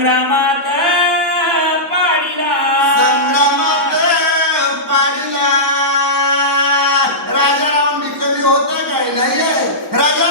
संग्रामात पाडिला. संग्रामात पाडिला. राजा होता काय? नाही राजा